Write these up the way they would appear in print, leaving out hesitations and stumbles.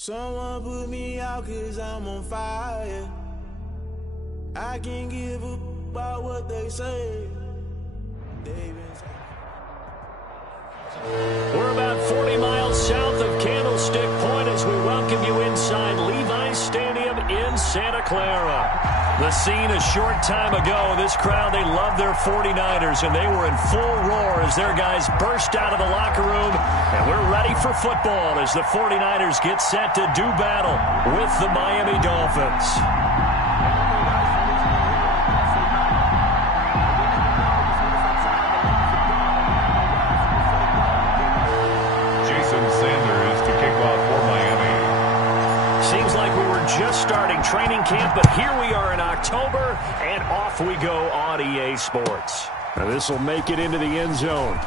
Someone put me out 'cause I'm on fire. I can't give up about what they say. We're about 40 miles south of Candlestick Point as we welcome you inside Levi's Stadium in Santa Clara. The scene a short time ago, this crowd, they love their 49ers, and they were in full roar as their guys burst out of the locker room. And we're ready for football as the 49ers get set to do battle with the Miami Dolphins. Just starting training camp, but here we are in October, and off we go on EA Sports. Now this will make it into the end zone.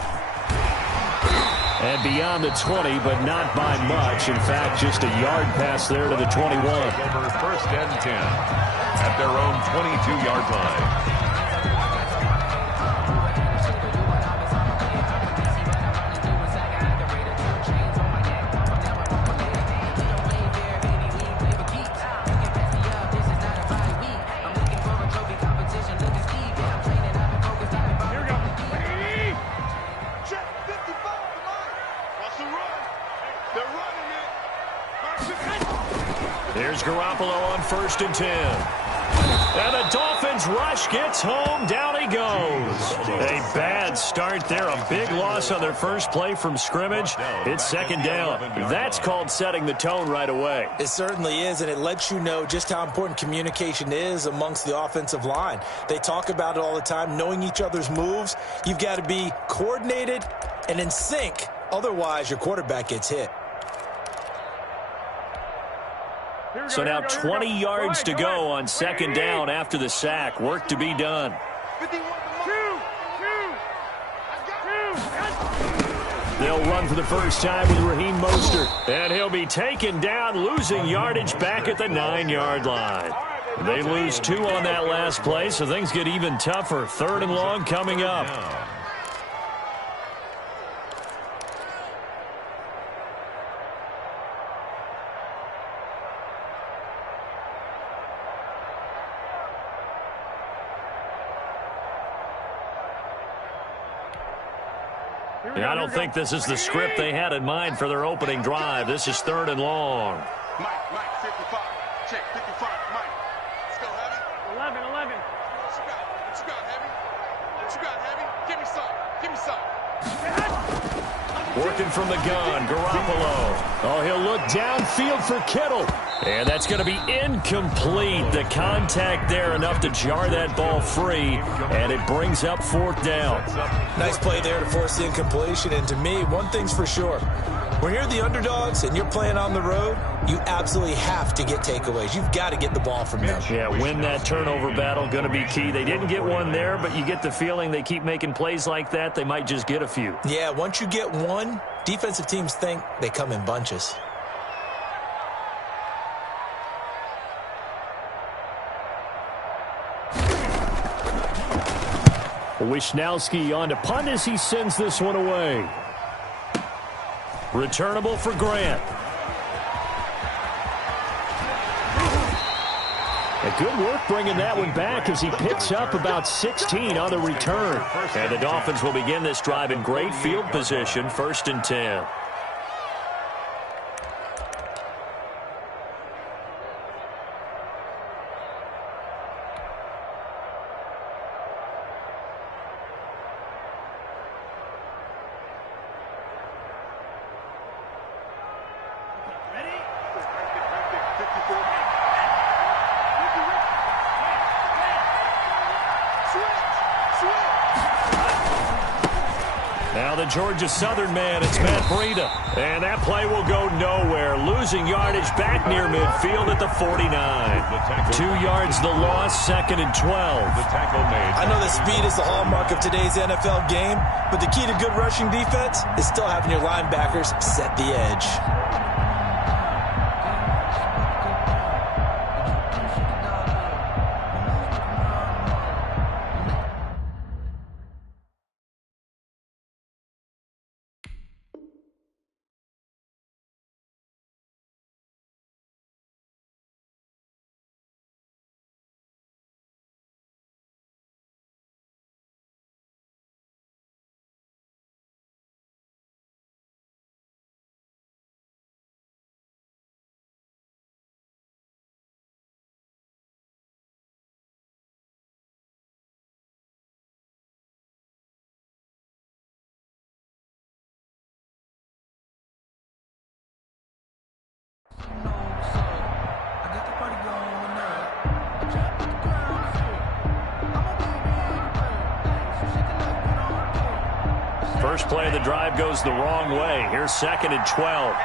And beyond the 20, but not by much. In fact, just a yard pass there to the 21. Over first and 10 at their own 22-yard line. Here's Garoppolo on first and 10. And the Dolphins rush gets home. Down he goes. A bad start there. A big loss on their first play from scrimmage. It's second down. That's called setting the tone right away. It certainly is, and it lets you know just how important communication is amongst the offensive line. They talk about it all the time, knowing each other's moves. You've got to be coordinated and in sync. Otherwise, your quarterback gets hit. So now 20 yards to go on second down after the sack. Work to be done. They'll run for the first time with Raheem Mostert. And he'll be taken down, losing yardage back at the 9-yard line. They lose 2 on that last play, so things get even tougher. Third and long coming up. I don't think this is the script they had in mind for their opening drive. This is third and long. Mike, 55. Check, 55, Mike. Let's go, Heavy. 11. What you got, Heavy? What you got, Heavy? Give me some. Working from the gun, Garoppolo. Oh, he'll look downfield for Kittle. And that's going to be incomplete. The contact there enough to jar that ball free, and it brings up fourth down. Nice play there to force the incompletion, and to me, one thing's for sure. When you're the underdogs and you're playing on the road, you absolutely have to get takeaways. You've got to get the ball from them. Yeah, win that turnover battle, going to be key. They didn't get one there, but you get the feeling they keep making plays like that, they might just get a few. Yeah, once you get one, defensive teams think they come in bunches. Wishnowski on to punt as he sends this one away. Returnable for Grant. A good work bringing that one back as he picks up about 16 on the return. And the Dolphins will begin this drive in great field position, first and 10. Now the Georgia Southern man, it's Matt Breida. And that play will go nowhere. Losing yardage back near midfield at the 49. 2 yards the loss, second and 12. I know that speed is the hallmark of today's NFL game, but the key to good rushing defense is still having your linebackers set the edge. First play of the drive goes the wrong way. Here's 2nd and 12.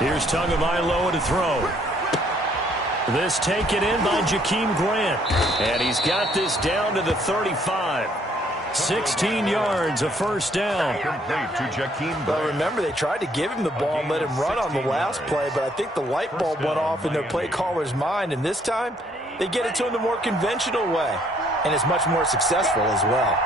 Here's Tagovailoa to throw. This taken in by Jakeem Grant. And he's got this down to the 35. 16 yards, a first down. Complete to Jakeem Grant. Well, remember, they tried to give him the ball and let him run on the last play, but I think the light bulb went off in their play caller's mind, and this time they get it to him the more conventional way, and it's much more successful as well.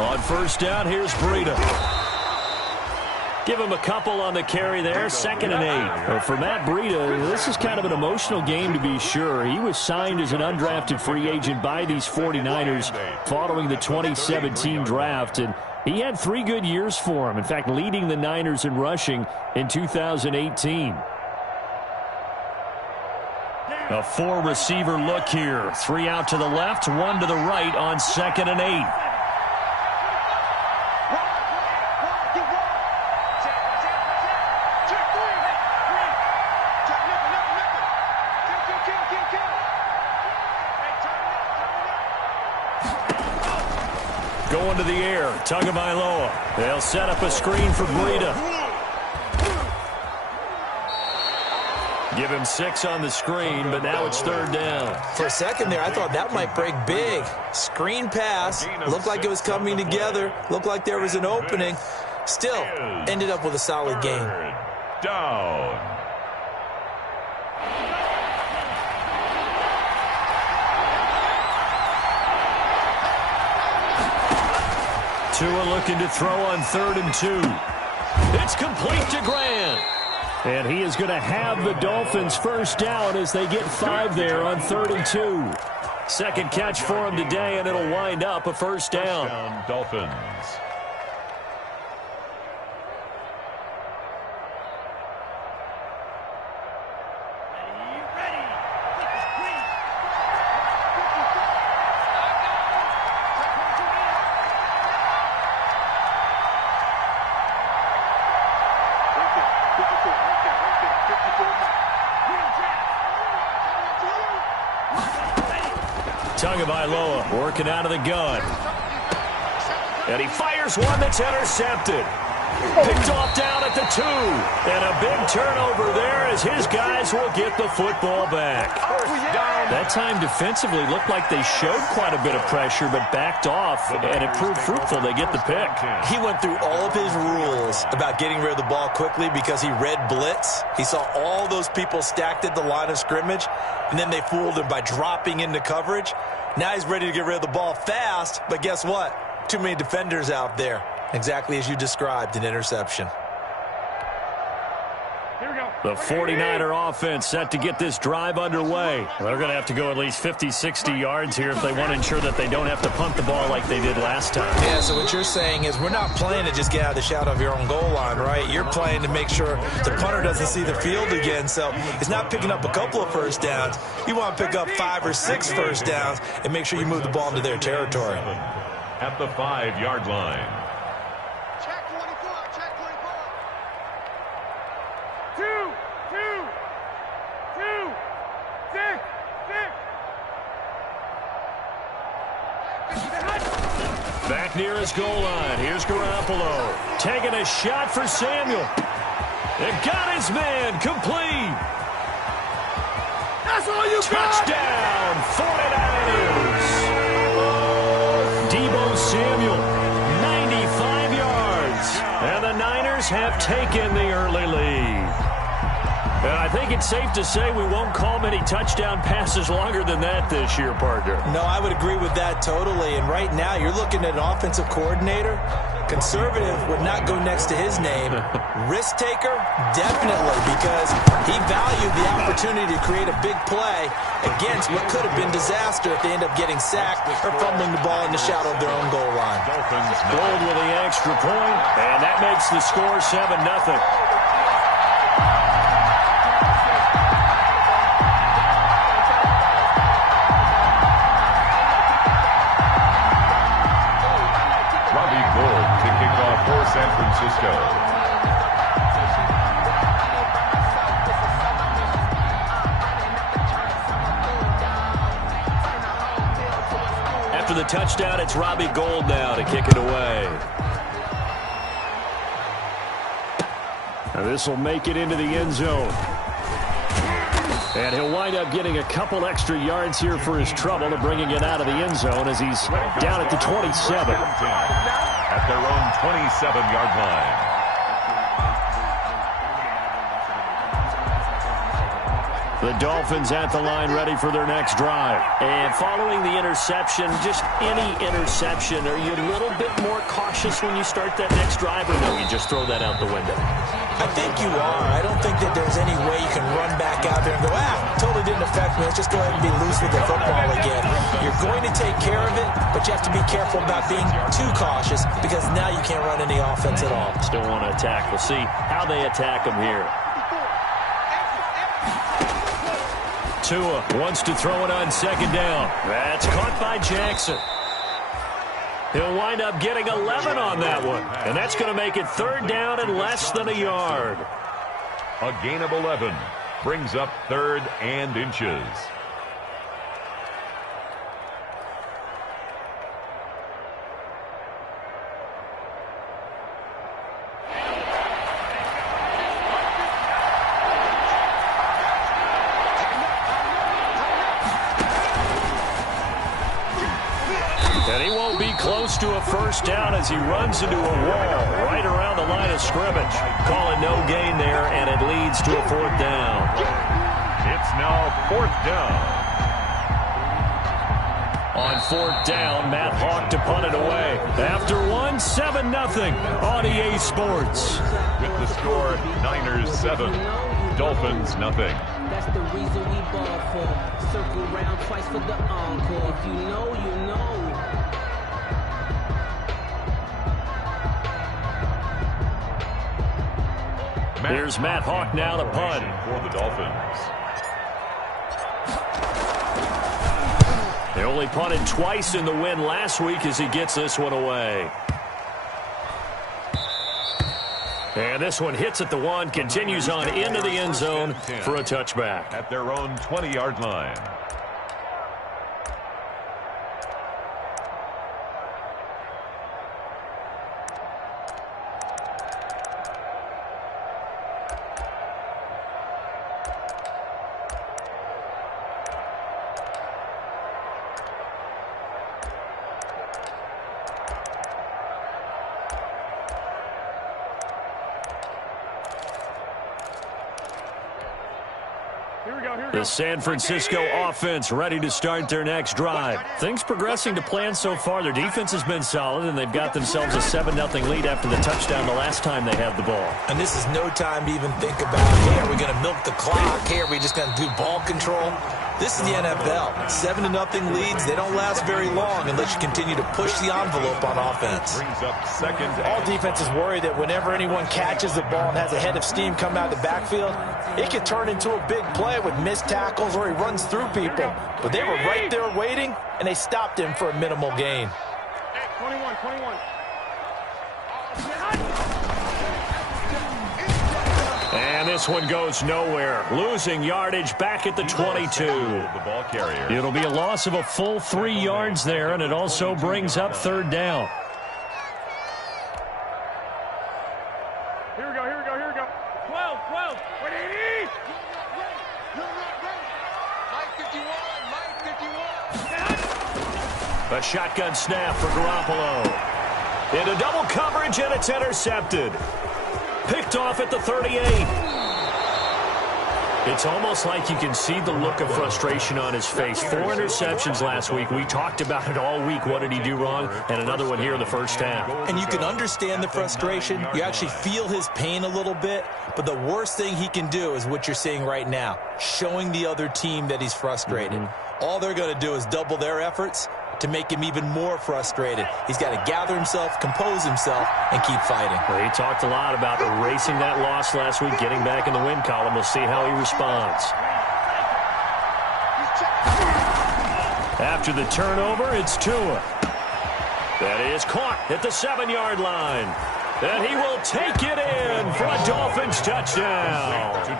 On first down, here's Breida. Give him a couple on the carry there, 2nd and 8. Well, for Matt Breida, this is kind of an emotional game to be sure. He was signed as an undrafted free agent by these 49ers following the 2017 draft, and he had 3 good years for him. In fact, leading the Niners in rushing in 2018. A 4-receiver look here. 3 out to the left, 1 to the right on 2nd and 8. Going to the air, Tagovailoa. They'll set up a screen for Breida. Give him 6 on the screen, but now it's 3rd down. For a second there, I thought that might break big. Screen pass, looked like it was coming together, looked like there was an opening. Still, ended up with a solid game. Down. Tua looking to throw on 3rd and 2. It's complete to Grant. And he is going to have the Dolphins first down as they get 5 there on 3rd and 2. Second catch for him today, and it'll wind up a first down. Dolphins. Tagovailoa working out of the gun. And he fires one that's intercepted. Picked off down at the 2. And a big turnover there as his guys will get the football back. That time defensively looked like they showed quite a bit of pressure but backed off, and it proved fruitful. They get the pick. He went through all of his rules about getting rid of the ball quickly because he read blitz. He saw all those people stacked at the line of scrimmage, and then they fooled him by dropping into coverage. Now he's ready to get rid of the ball fast, but guess what? Too many defenders out there. Exactly as you described, an interception. The 49er offense set to get this drive underway. They're going to have to go at least 50, 60 yards here if they want to ensure that they don't have to punt the ball like they did last time. Yeah, so what you're saying is we're not playing to just get out of the shadow of your own goal line, right? You're playing to make sure the punter doesn't see the field again. So it's not picking up a couple of first downs. You want to pick up 5 or 6 first downs and make sure you move the ball into their territory. At the 5-yard line. Check 24, check 24. 2, 6. Back near his goal line. Here's Garoppolo. Taking a shot for Samuel. It got his man complete. That's all you Touchdown, 49ers. Deebo Samuel, 95 yards. And the Niners have taken the early lead. And I think it's safe to say we won't call many touchdown passes longer than that this year, partner. No, I would agree with that totally. And right now, you're looking at an offensive coordinator. Conservative would not go next to his name. Risk taker, definitely, because he valued the opportunity to create a big play against what could have been disaster if they end up getting sacked or fumbling the ball in the shadow of their own goal line. Gold with the extra point, and that makes the score 7-0. To kick touchdown. It's Robbie Gould now to kick it away. This will make it into the end zone. And he'll wind up getting a couple extra yards here for his trouble to bringing it out of the end zone as he's down at the 27. At their own 27-yard line. The Dolphins at the line ready for their next drive. And following the interception, just any interception, are you a little bit more cautious when you start that next drive, or no, you just throw that out the window? I think you are. I don't think that there's any way you can run back out there and go, totally didn't affect me. Let's just go ahead and be loose with the football again. You're going to take care of it, but you have to be careful about being too cautious because now you can't run any offense at all. Still want to attack. We'll see how they attack them here. Tua wants to throw it on second down. That's caught by Jackson. He'll wind up getting 11 on that one. And that's going to make it third down and less than a yard. A gain of 11 brings up third and inches. Close to a first down as he runs into a wall right around the line of scrimmage. Call it no gain there, and it leads to a fourth down. It's now fourth down. On fourth down, Matt Hawk to punt it away. After 7-0 on EA Sports. With the score, Niners 7, Dolphins nothing. That's the reason we ball for. Circle round twice for the encore. If you know, you know. Here's Matt Hawk now to punt. For the Dolphins. They only punted twice in the win last week as he gets this one away. And this one hits at the 1, continues on into the end zone for a touchback. At their own 20-yard line. The San Francisco offense ready to start their next drive. Things progressing to plan so far. Their defense has been solid, and they've got themselves a 7-0 lead after the touchdown the last time they had the ball. And this is no time to even think about, hey, are we going to milk the clock? Hey, are we just going to do ball control? This is the NFL. 7-0 leads, they don't last very long unless you continue to push the envelope on offense. Brings up second. All defenses worry that whenever anyone catches the ball and has a head of steam come out of the backfield, it could turn into a big play with missed tackles or he runs through people. But they were right there waiting, and they stopped him for a minimal gain. 21. And this one goes nowhere. Losing yardage back at the 22. The ball carrier. It'll be a loss of a full 3 yards there, and it also brings up third down. Here we go. 12. Wait, 80. Mike 51. A shotgun snap for Garoppolo. Into double coverage, and it's intercepted. Picked off at the 38. It's almost like you can see the look of frustration on his face. 4 interceptions last week. We talked about it all week. What did he do wrong? And another one here in the first half. And you can understand the frustration. You actually feel his pain a little bit. But the worst thing he can do is what you're seeing right now, showing the other team that he's frustrated. All they're going to do is double their efforts to make him even more frustrated. He's got to gather himself, compose himself, and keep fighting. Well, he talked a lot about erasing that loss last week, getting back in the win column. We'll see how he responds. After the turnover, it's Tua. That is caught at the 7-yard line. And he will take it in for a Dolphins touchdown. To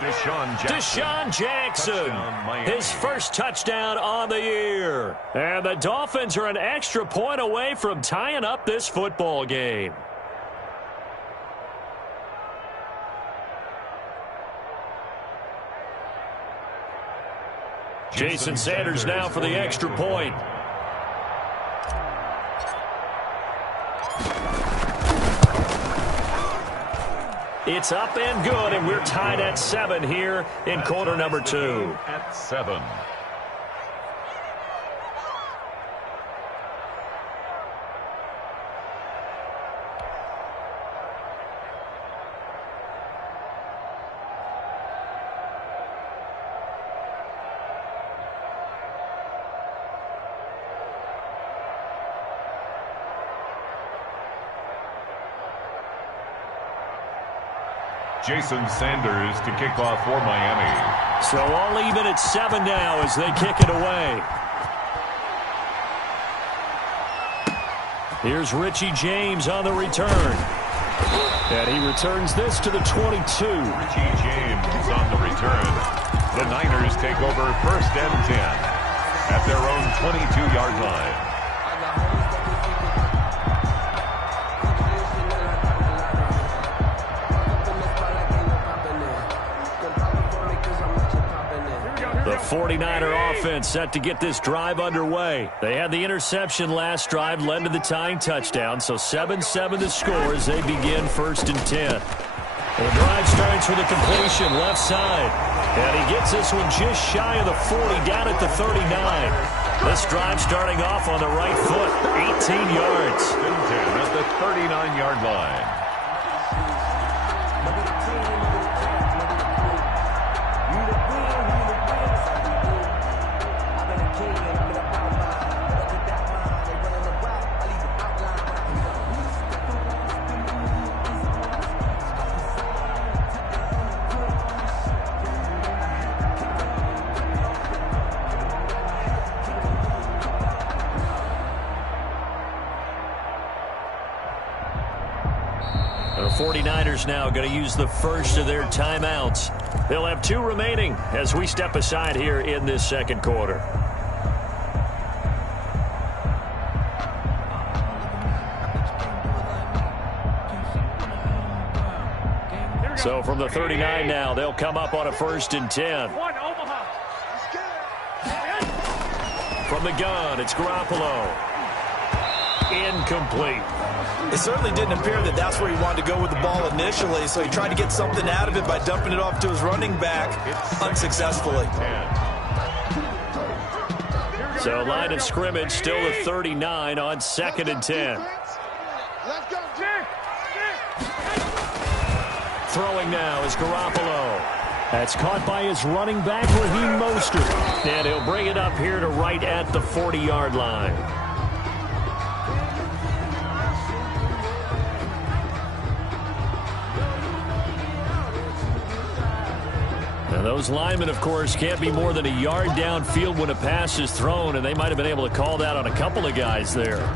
Deshaun Jackson, his first touchdown on the year. And the Dolphins are an extra point away from tying up this football game. Jason Sanders now for the extra point. It's up and good, and we're tied at 7 here in quarter number 2. At 7. Jason Sanders to kick off for Miami. So all even at 7 now as they kick it away. Here's Richie James on the return. And he returns this to the 22. Richie James on the return. The Niners take over 1st and 10 at their own 22-yard line. The 49er offense set to get this drive underway. They had the interception last drive, led to the tying touchdown, so 7-7 the score as they begin 1st and 10. The drive starts with a completion left side, and he gets this one just shy of the 40, down at the 39. This drive starting off on the right foot, 18 yards. 10 at the 39-yard line. The 49ers now going to use the first of their timeouts. They'll have 2 remaining as we step aside here in this second quarter. So from the 39 now, they'll come up on a 1st and 10. From the gun, it's Garoppolo. Incomplete. It certainly didn't appear that that's where he wanted to go with the ball initially, so he tried to get something out of it by dumping it off to his running back unsuccessfully. So line of scrimmage still the 39 on 2nd and 10. Throwing now is Garoppolo. That's caught by his running back, Raheem Mostert. And he'll bring it up here to right at the 40-yard line. And those linemen, of course, can't be more than a yard downfield when a pass is thrown, and they might have been able to call that on a couple of guys there. Here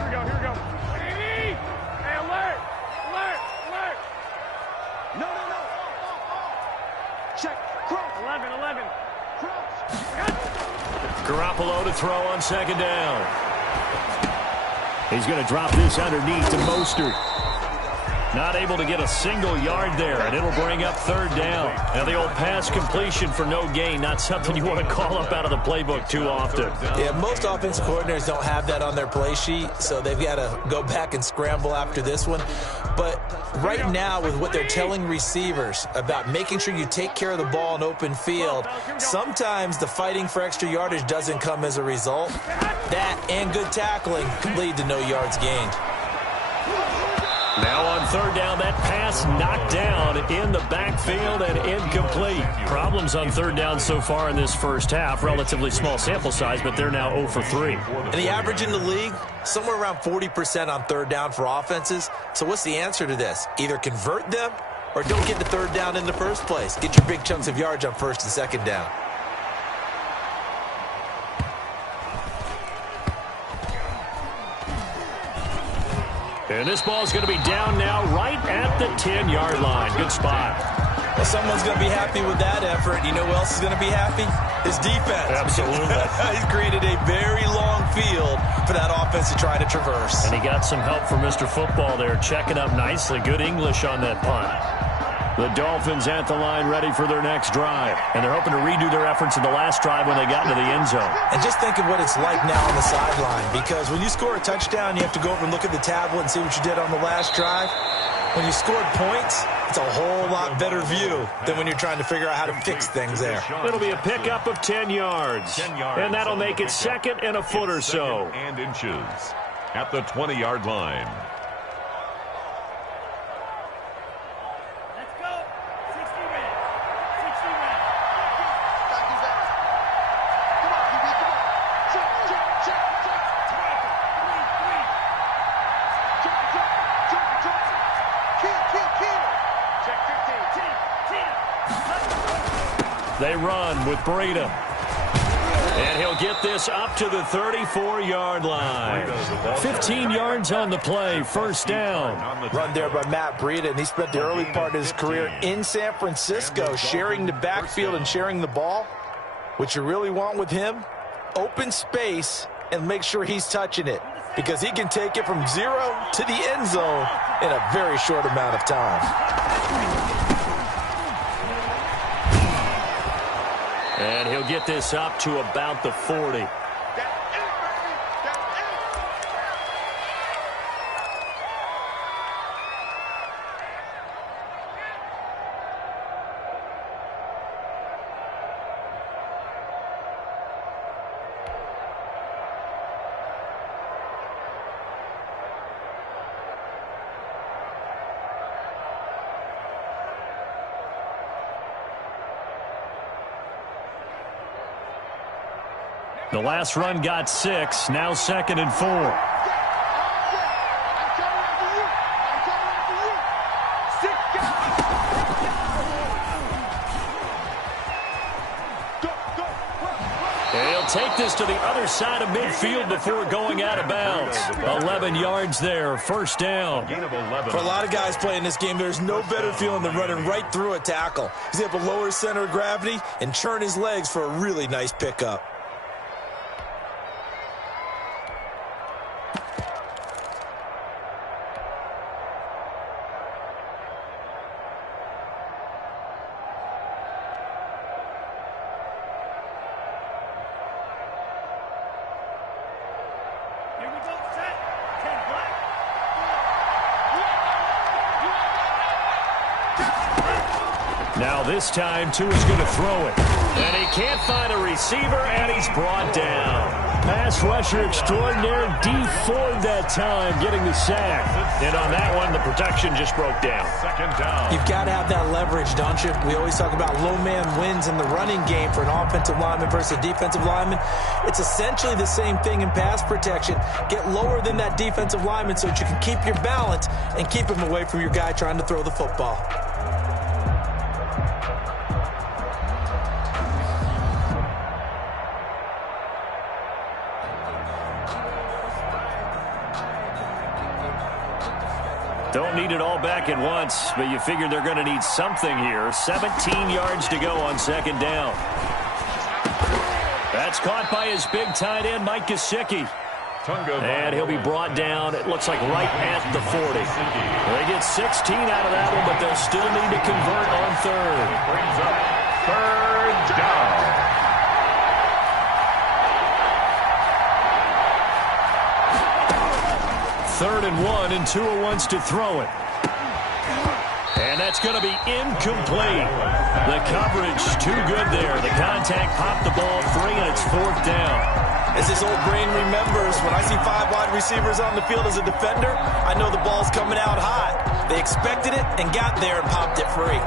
we go. Hey, alert! No. Check. Cross. 11. Cross. Garoppolo to throw on 2nd down. He's going to drop this underneath to Mostert. Not able to get a single yard there, and it'll bring up 3rd down. Now the old pass completion for no gain, not something you want to call up out of the playbook too often. Yeah, most offensive coordinators don't have that on their play sheet, so they've got to go back and scramble after this one. But right now, with what they're telling receivers about making sure you take care of the ball in open field, sometimes the fighting for extra yardage doesn't come as a result. That and good tackling can lead to no yards gained. Now on 3rd down, that pass knocked down in the backfield and incomplete. Problems on 3rd down so far in this first half. Relatively small sample size, but they're now 0 for 3. And the average in the league, somewhere around 40% on 3rd down for offenses. So what's the answer to this? Either convert them or don't get the 3rd down in the first place. Get your big chunks of yards on 1st and 2nd down. And this ball's going to be down now right at the 10-yard line. Good spot. Well, someone's going to be happy with that effort. You know who else is going to be happy? His defense. Absolutely. He's created a very long field for that offense to try to traverse. And he got some help from Mr. Football there, checking up nicely. Good English on that punt. The Dolphins at the line ready for their next drive. And they're hoping to redo their efforts in the last drive when they got into the end zone. And just think of what it's like now on the sideline. Because when you score a touchdown, you have to go over and look at the tablet and see what you did on the last drive. When you scored points, it's a whole lot better view than when you're trying to figure out how to fix things there. It'll be a pickup of 10 yards. And that'll make it second and a foot or so. And inches at the 20-yard line. They run with Breida. And he'll get this up to the 34-yard line. 15 yards on the play, first down. Run there by Matt Breida, and he spent the early part of his career in San Francisco sharing the backfield and sharing the ball. What you really want with him, open space and make sure he's touching it, because he can take it from 0 to the end zone in a very short amount of time. And he'll get this up to about the 40. The last run got 6, now 2nd and 4. He'll take this to the other side of midfield before going out of bounds. 11 yards there, first down. For a lot of guys playing this game, there's no better feeling than running right through a tackle. He's able to lower his center of gravity and churn his legs for a really nice pickup. Now this time, Tua's going to throw it. And he can't find a receiver, and he's brought down. Pass rusher extraordinaire, Dee Ford that time, getting the sack. And on that one, the protection just broke down. Second down. You've got to have that leverage, don't you? We always talk about low man wins in the running game for an offensive lineman versus a defensive lineman. It's essentially the same thing in pass protection. Get lower than that defensive lineman so that you can keep your balance and keep him away from your guy trying to throw the football. Don't need it all back at once, but you figure they're going to need something here. 17 yards to go on second down. That's caught by his big tight end, Mike Gesicki. And he'll be brought down, it looks like right at the 40. They get 16 out of that one, but they'll still need to convert on third. Brings up third down. Third and 1, and Tua wants to throw it. And that's going to be incomplete. The coverage too good there. The contact popped the ball free, and it's fourth down. As his old brain remembers, when I see 5 wide receivers on the field as a defender, I know the ball's coming out hot. They expected it and got there and popped it free.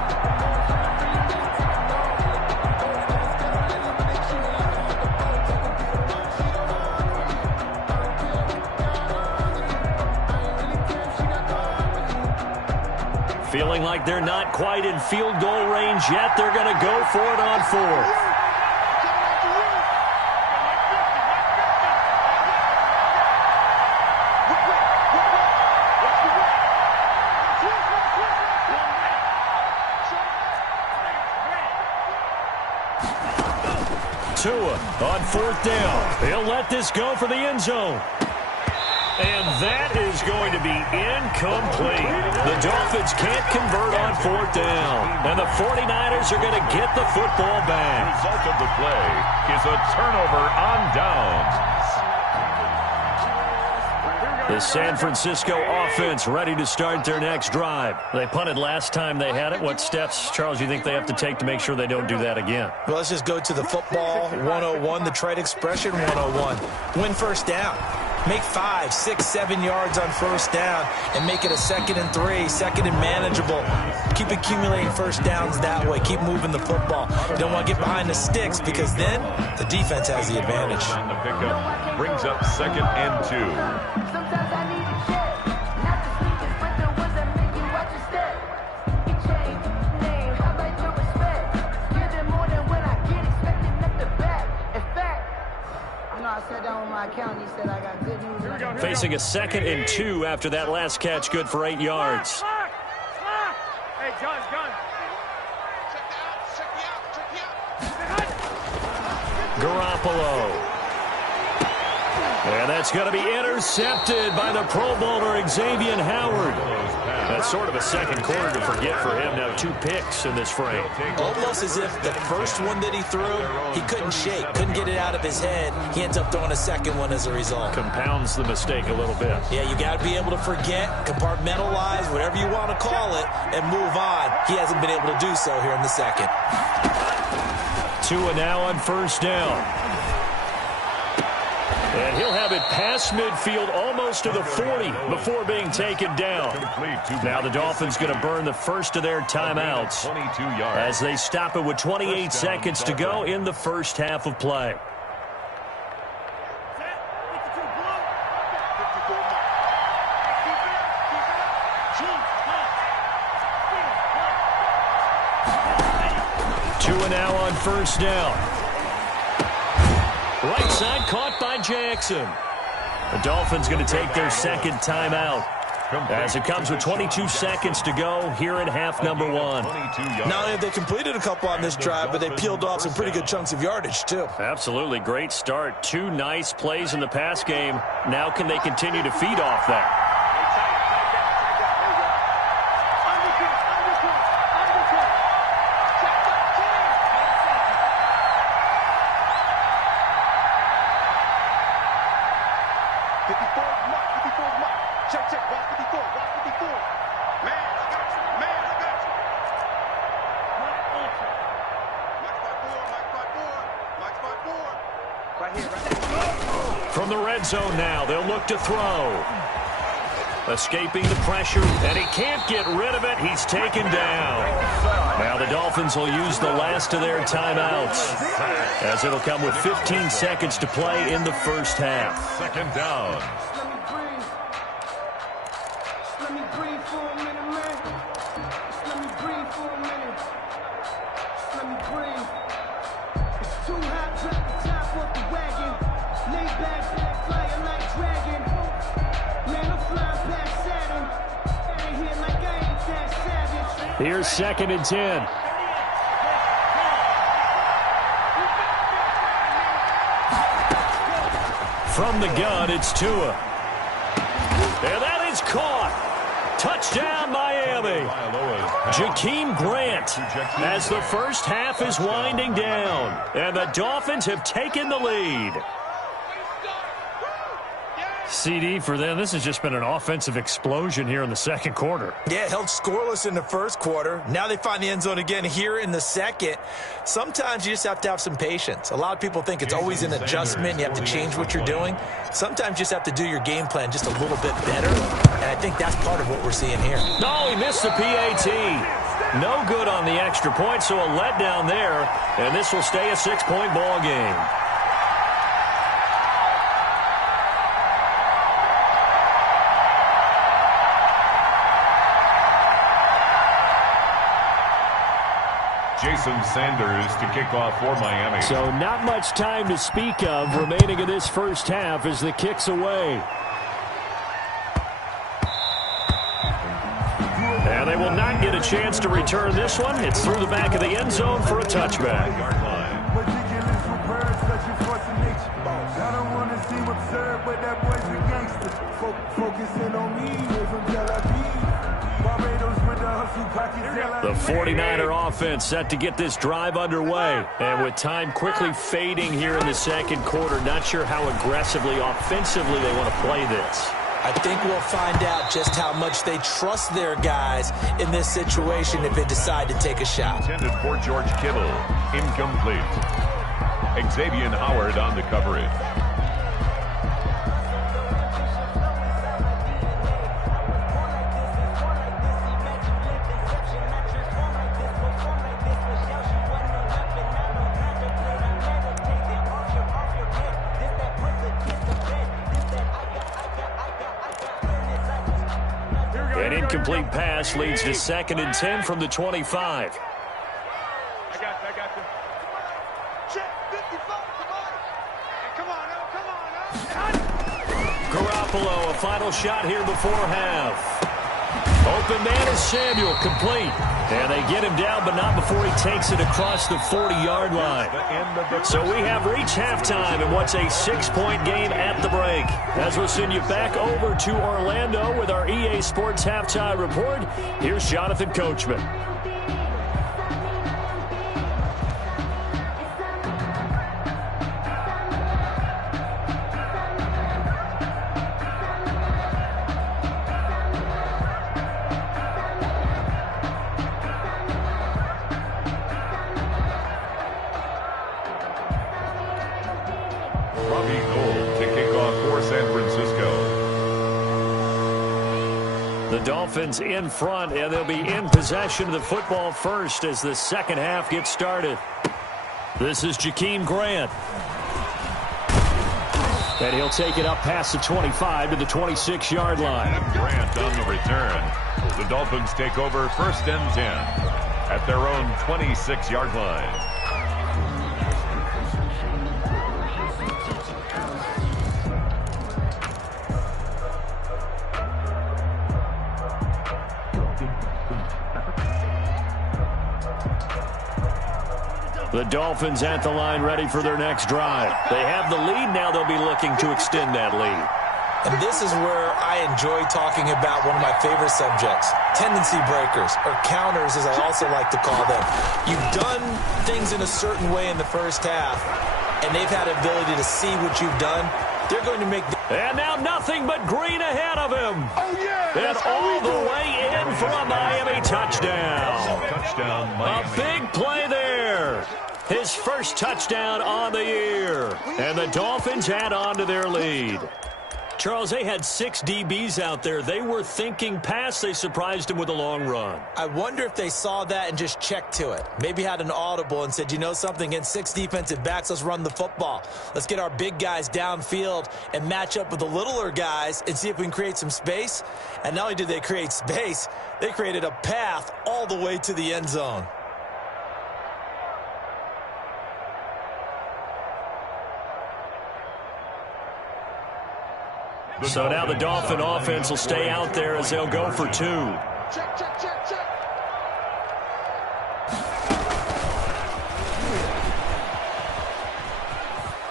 Feeling like they're not quite in field goal range yet. They're going to go for it on fourth. Tua on 4th down. He'll let this go for the end zone. And that is going to be incomplete. The Dolphins can't convert on 4th down. And the 49ers are going to get the football back. The result of the play is a turnover on downs. The San Francisco offense ready to start their next drive. They punted last time they had it. What steps, Charles, do you think they have to take to make sure they don't do that again? Well, let's just go to the football 101, the trade expression 101. Win first down. Make 5, 6, 7 yards on first down and make it a 2nd and 3, 2nd and manageable. Keep accumulating first downs that way. Keep moving the football. You don't want to get behind the sticks because then the defense has the advantage. On the pickup brings up 2nd and 2. Sometimes I need a check, not to sneakers, but the ones that make you watch your step. You change name, how about your respect? Give them more than what I get, expecting at the back. In fact, I know I sat down with my accountant, he said I got good news. Facing a 2nd and 2 after that last catch, good for 8 yards. Hey, John. Check me out. Garoppolo. And that's going to be intercepted by the Pro Bowler Xavier Howard. That's sort of a second quarter to forget for him. Now 2 picks in this frame. Almost as if the first one that he threw, he couldn't shake, couldn't get it out of his head. He ends up throwing a second one as a result. Compounds the mistake a little bit. Yeah, you got to be able to forget, compartmentalize, whatever you want to call it, and move on. He hasn't been able to do so here in the second. Tua now on first down. And he'll have it past midfield, almost to the 40 before being taken down. Now the Dolphins going to burn the first of their timeouts 22 yards. as they stop it with 28 seconds to go in the first half of play. Tua now on first down. Right side caught by Jackson. The Dolphins going to take their second timeout as it comes with 22 seconds to go here in half number 1. Not only have they completed a couple on this drive, but they peeled off some pretty good chunks of yardage, too. Absolutely great start. 2 nice plays in the pass game. Now can they continue to feed off that? From the red zone now, they'll look to throw. Escaping the pressure, and he can't get rid of it. He's taken down. Now the Dolphins will use the last of their timeouts, as it'll come with 15 seconds to play in the first half. 2nd down. Let me breathe for a minute, man. Let me breathe for a minute. Let me breathe. It's too hot, drop the top off the wagon. Lay back, flying like dragon. Man, I'm flying past Saturn. Out of here like I ain't that savage. Here's 2nd and 10. From the gun, it's Tua. And that is caught. Touchdown, Miami. Jakeem Grant as the first half is winding down. And the Dolphins have taken the lead. CD for them, this has just been an offensive explosion here in the second quarter. Yeah, held scoreless in the first quarter. Now they find the end zone again here in the second. Sometimes you just have to have some patience. A lot of people think it's always an adjustment. You have to change what you're doing. Sometimes you just have to do your game plan just a little bit better. And I think that's part of what we're seeing here. No, he missed the PAT. No good on the extra point, so a letdown there. And this will stay a 6-point ball game. Jason Sanders to kick off for Miami. So not much time to speak of remaining in this first half as the kick's away. And they will not get a chance to return this one. It's through the back of the end zone for a touchback. Focusing on me, from Tel Aviv. Barbados with the hustle pockets. The 49er offense set to get this drive underway. And with time quickly fading here in the second quarter, not sure how aggressively, offensively they want to play this. I think we'll find out just how much they trust their guys in this situation if they decide to take a shot. Intended for George Kittle. Incomplete. Xavier Howard on the coverage. An incomplete pass leads to 2nd and 10 from the 25. I got you. Check, 55, come on. Garoppolo, a final shot here before half. Open man is Samuel, complete. And they get him down, but not before he takes it across the 40-yard line. So we have reached halftime in what's a 6-point game at the break. As we'll send you back over to Orlando with our EA Sports Halftime Report, here's Jonathan Coachman. The Dolphins in front, and they'll be in possession of the football first as the second half gets started. This is Jakeem Grant. And he'll take it up past the 25 to the 26-yard line. Grant on the return. The Dolphins take over 1st and 10 at their own 26-yard line. The Dolphins at the line ready for their next drive. They have the lead. Now they'll be looking to extend that lead. And this is where I enjoy talking about one of my favorite subjects, tendency breakers, or counters as I also like to call them. You've done things in a certain way in the first half, and they've had the ability to see what you've done. They're going to make... And now nothing but green ahead of him. Oh, yeah! And all the way in for a Miami touchdown. Touchdown, Miami. A big play there. His first touchdown on the year. And the Dolphins add on to their lead. Charles, they had 6 DBs out there. They were thinking pass. They surprised him with a long run. I wonder if they saw that and just checked to it. Maybe had an audible and said, you know something, against 6 defensive backs, let's run the football. Let's get our big guys downfield and match up with the littler guys and see if we can create some space. And not only did they create space, they created a path all the way to the end zone. So now the Dolphin offense will stay out there as they'll go for 2. Check.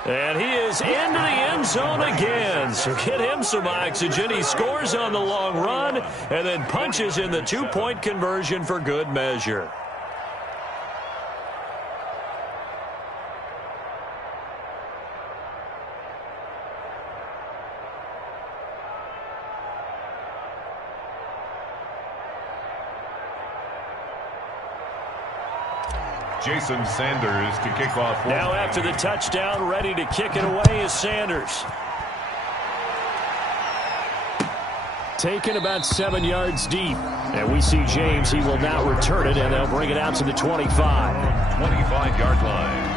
And he is into the end zone again. So get him some oxygen. He scores on the long run and then punches in the 2-point conversion for good measure. Jason Sanders to kick off. Now after the touchdown, ready to kick it away is Sanders. Taken about 7 yards deep. And we see James. He will now return it, and they'll bring it out to the 25. 25-yard line.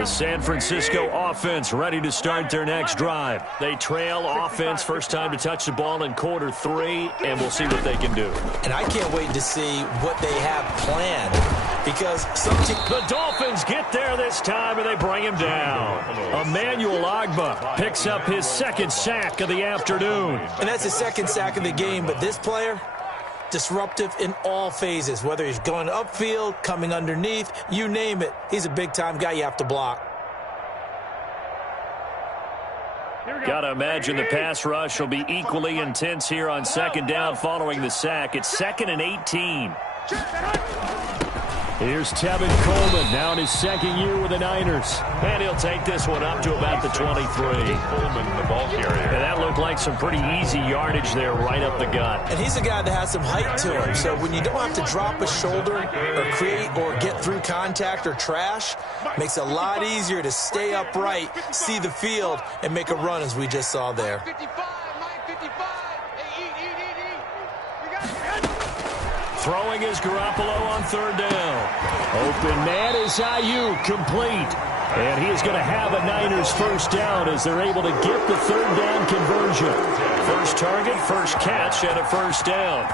The San Francisco offense ready to start their next drive. They trail offense, first time to touch the ball in quarter 3, and we'll see what they can do. And I can't wait to see what they have planned, because the Dolphins get there this time, and they bring him down. Emmanuel Ogbah picks up his second sack of the afternoon. And that's his second sack of the game, but this player, disruptive in all phases, whether he's going upfield, coming underneath, you name it. He's a big-time guy you have to block. Got to imagine the pass rush will be equally intense here on second down following the sack. It's 2nd and 18. Here's Tevin Coleman, now in his second year with the Niners. And he'll take this one up to about the 23. Coleman, the ball carrier. And that looked like some pretty easy yardage there right up the gut. And he's a guy that has some height to him. So when you don't have to drop a shoulder or create or get through contact or trash, makes it a lot easier to stay upright, see the field, and make a run as we just saw there. Throwing is Garoppolo on third down. Open man is Ayuk, complete. And he is going to have a Niners first down as they're able to get the third down conversion. First target, first catch, and a first down.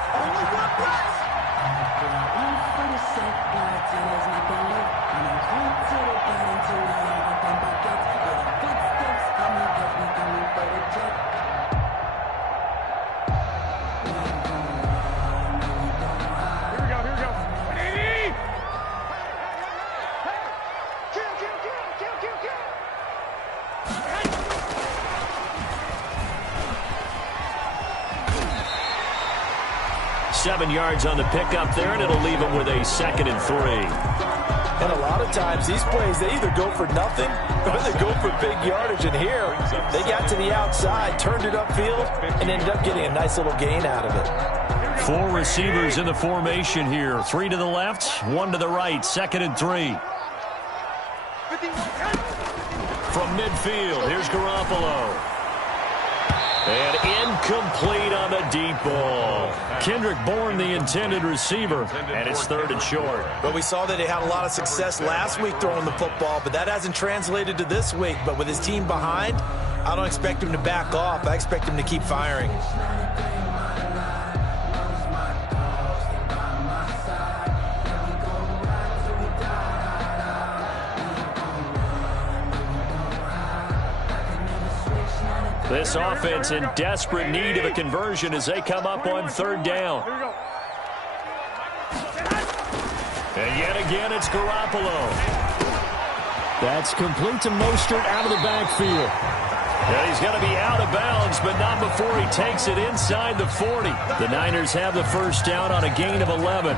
Seven yards on the pickup there, and it'll leave him with a 2nd and 3. And a lot of times, these plays, they either go for nothing or they go for big yardage. And here, they got to the outside, turned it upfield, and ended up getting a nice little gain out of it. 4 receivers in the formation here. 3 to the left, 1 to the right. 2nd and 3. From midfield, here's Garoppolo. And incomplete on the deep ball. Kendrick Bourne, the intended receiver, and it's 3rd and short. But we saw that he had a lot of success last week throwing the football, but that hasn't translated to this week. But with his team behind, I don't expect him to back off. I expect him to keep firing. This offense in desperate need of a conversion as they come up on third down. And yet again, it's Garoppolo. That's complete to Mostert out of the backfield. And he's going to be out of bounds, but not before he takes it inside the 40. The Niners have the first down on a gain of 11.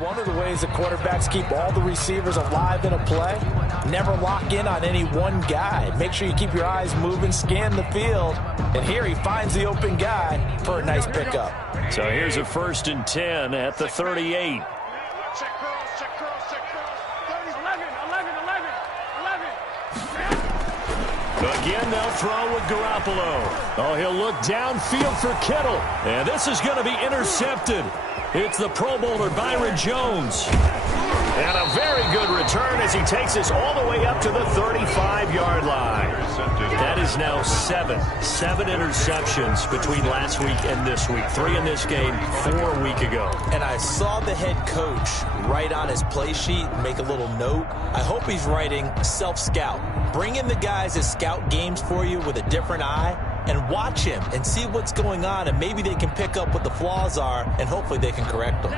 One of the ways that quarterbacks keep all the receivers alive in a play, never lock in on any one guy. Make sure you keep your eyes moving, scan the field, and here he finds the open guy for a nice pickup. So here's a 1st and 10 at the 38. Check cross, check cross, check cross. 11. Again, they'll throw with Garoppolo. Oh, he'll look downfield for Kittle. And this is going to be intercepted. It's the Pro Bowler Byron Jones. And a very good return as he takes us all the way up to the 35-yard line. That is now seven interceptions between last week and this week. 3 in this game, 4 a week ago. And I saw the head coach write on his play sheet and make a little note. I hope he's writing self-scout. Bring in the guys that scout games for you with a different eye and watch him and see what's going on, and maybe they can pick up what the flaws are, and hopefully they can correct them.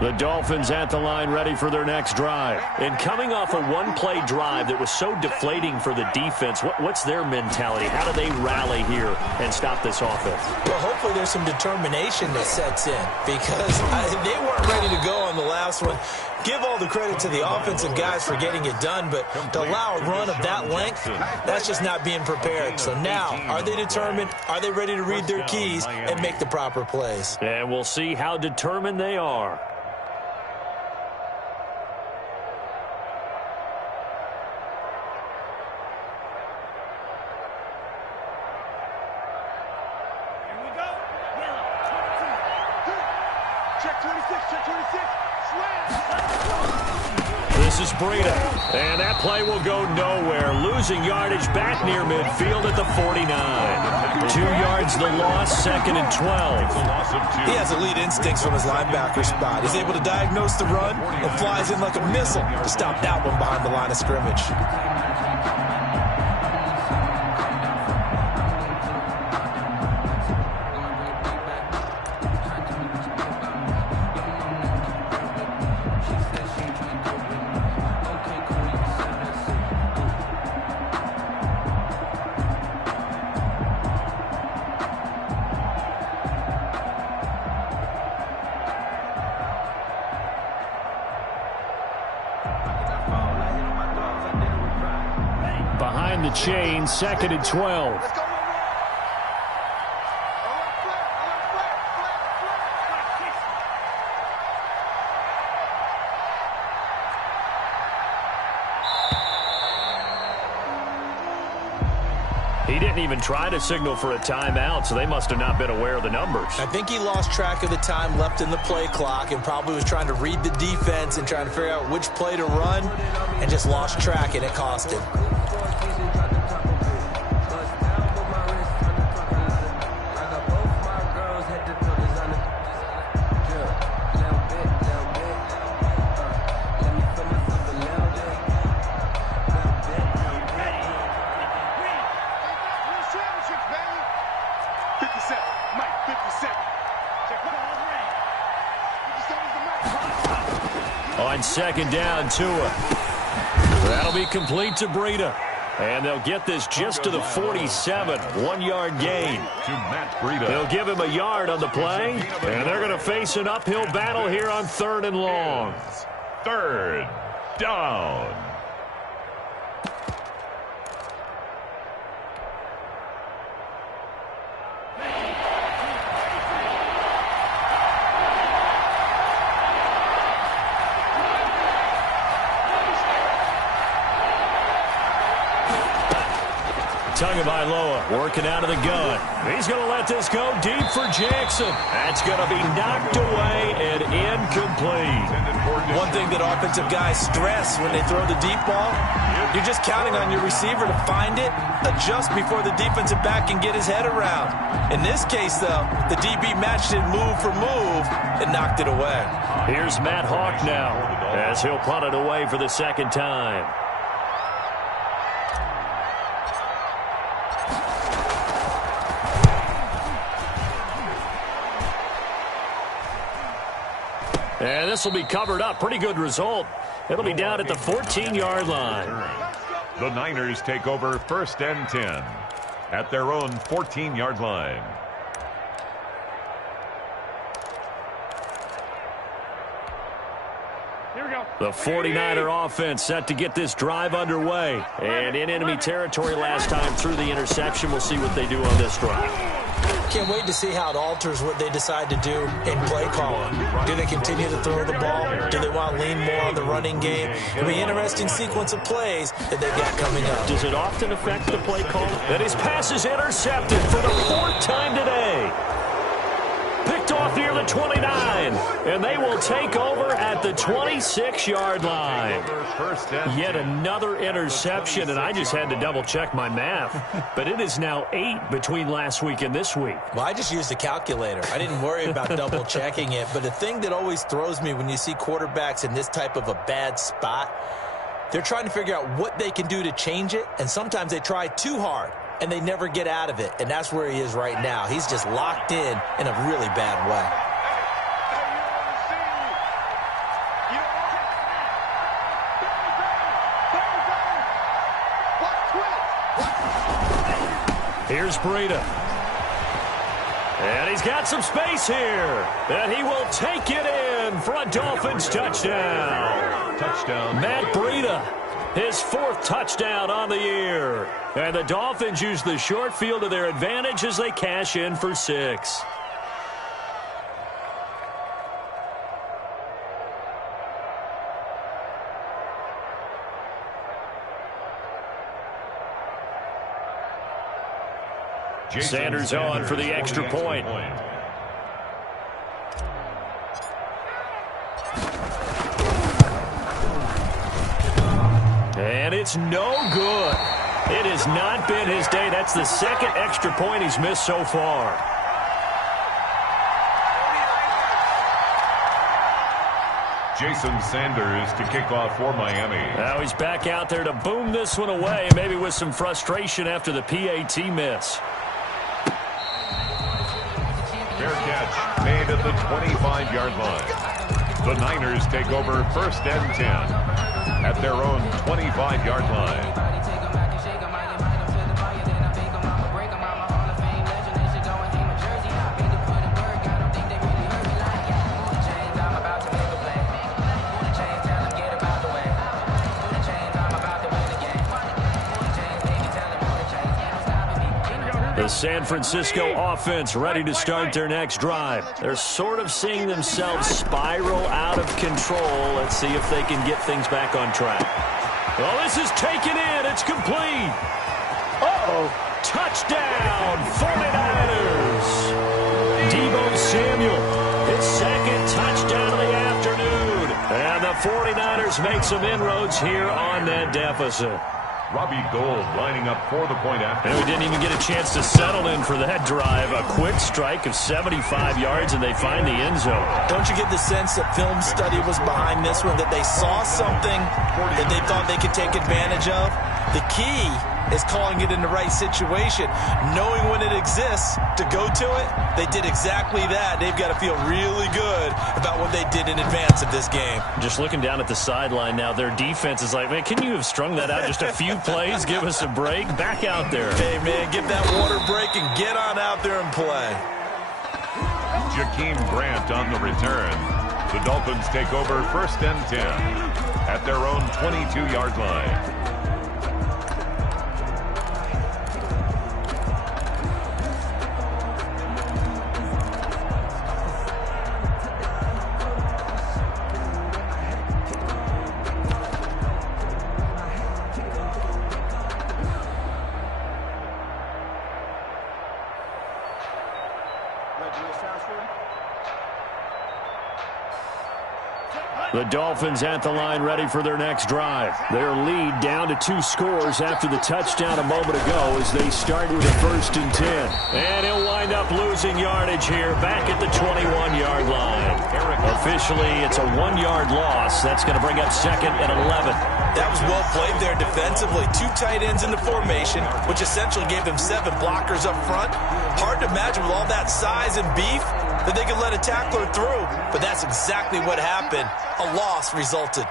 The Dolphins at the line ready for their next drive. And coming off a one-play drive that was so deflating for the defense, what's their mentality? How do they rally here and stop this offense? Well, hopefully there's some determination that sets in, because they weren't ready to go on the last one. Give all the credit to the offensive guys for getting it done, but to allow a run of that length, that's just not being prepared. So now, are they determined? Are they ready to read their keys and make the proper plays? And we'll see how determined they are. This is Breida, and that play will go nowhere. Losing yardage back near midfield at the 49. 2 yards the loss, 2nd and 12. He has elite instincts from his linebacker spot. He's able to diagnose the run and flies in like a missile to stop that one behind the line of scrimmage. Behind the chain, 2nd and 12. He didn't even try to signal for a timeout, so they must have not been aware of the numbers. I think he lost track of the time left in the play clock and probably was trying to read the defense and trying to figure out which play to run and just lost track, and it cost him. On 2nd down, Tua. That'll be complete to Breida. And they'll get this just to the 47. 1-yard gain. To Matt Breida. They'll give him a yard on the play. And they're going to face an uphill battle here on 3rd and long. 3rd down. Tagovailoa working out of the gun. He's going to let this go deep for Jackson. That's going to be knocked away and incomplete. One thing that offensive guys stress when they throw the deep ball, you're just counting on your receiver to find it, adjust before the defensive back can get his head around. In this case, though, the DB matched it move for move and knocked it away. Here's Matt Hawk now as he'll punt it away for the 2nd time. And this will be covered up. Pretty good result. It'll be down at the 14-yard line. The Niners take over 1st and 10 at their own 14-yard line. Here we go. The 49er offense set to get this drive underway. And in enemy territory last time through the interception. We'll see what they do on this drive. Can't wait to see how it alters what they decide to do in play calling. Do they continue to throw the ball? Do they want to lean more on the running game? It'll be an interesting sequence of plays that they've got coming up. Does it often affect the play call? And his pass is intercepted for the 4th time today. Picked off off near the 29, and they will take over at the 26-yard line. Yet another interception, and I just had to double-check my math. But it is now 8 between last week and this week. Well, I just used a calculator. I didn't worry about double-checking it. But the thing that always throws me when you see quarterbacks in this type of a bad spot, they're trying to figure out what they can do to change it, and sometimes they try too hard, and they never get out of it. And that's where he is right now. He's just locked in a really bad way. Here's Breida. And he's got some space here. And he will take it in for a Dolphins touchdown. Matt Breida, his 4th touchdown on the year. And the Dolphins use the short field to their advantage as they cash in for 6. Sanders on for the extra point. And it's no good. It has not been his day. That's the 2nd extra point he's missed so far. Jason Sanders to kick off for Miami. Now he's back out there to boom this one away, maybe with some frustration after the PAT miss. Fair catch made at the 25-yard line. The Niners take over 1st and 10 at their own 25-yard line. The San Francisco offense ready to start their next drive. They're sort of seeing themselves spiral out of control. Let's see if they can get things back on track. Well, this is taken in. It's complete. Uh-oh. Touchdown, 49ers. Deebo Samuel, his 2nd touchdown of the afternoon. And the 49ers make some inroads here on that deficit. Robbie Gould lining up for the point after. And we didn't even get a chance to settle in for that drive. A quick strike of 75 yards, and they find the end zone. Don't you get the sense that film study was behind this one, that they saw something that they thought they could take advantage of? The key is calling it in the right situation, knowing when it exists to go to it. They did exactly that. They've got to feel really good about what they did in advance of this game. Just looking down at the sideline now, their defense is like, man, can you have strung that out just a few plays? Give us a break. Back out there. Hey, man, get that water break and get on out there and play. Jakeem Grant on the return. The Dolphins take over 1st and 10 at their own 22-yard line. The Dolphins at the line ready for their next drive. Their lead down to 2 scores after the touchdown a moment ago as they start with a 1st and 10. And he'll wind up losing yardage here back at the 21-yard line. Officially, it's a 1-yard loss. That's going to bring up 2nd and 11. That was well played there defensively. 2 tight ends in the formation, which essentially gave them 7 blockers up front. Hard to imagine with all that size and beef that they could let a tackler through. But that's exactly what happened. A loss resulted.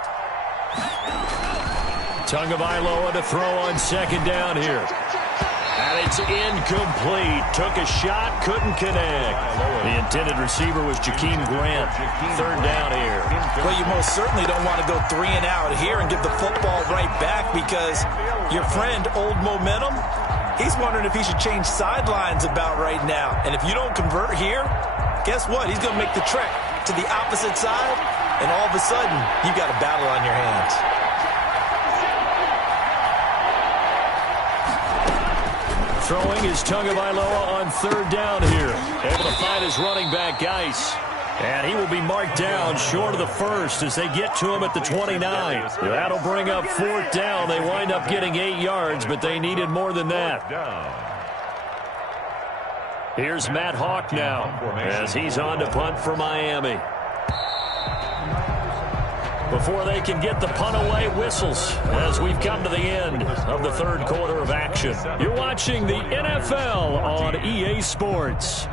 Tagovailoa to throw on 2nd down here. And it's incomplete. Took a shot, couldn't connect. The intended receiver was Jakeem Grant. 3rd down here. Well, you most certainly don't want to go 3 and out here and give the football right back because your friend, Old Momentum, he's wondering if he should change sidelines about right now. And if you don't convert here, guess what? He's going to make the trek to the opposite side, and all of a sudden, you've got a battle on your hands. Throwing is Tagovailoa on third down here. Able to find his running back, Geis. And he will be marked down short of the first as they get to him at the 29. That'll bring up fourth down. They wind up getting 8 yards, but they needed more than that. Here's Matt Hawk now as he's on to punt for Miami. Before they can get the punt away, whistles as we've come to the end of the third quarter of action. You're watching the NFL on EA Sports.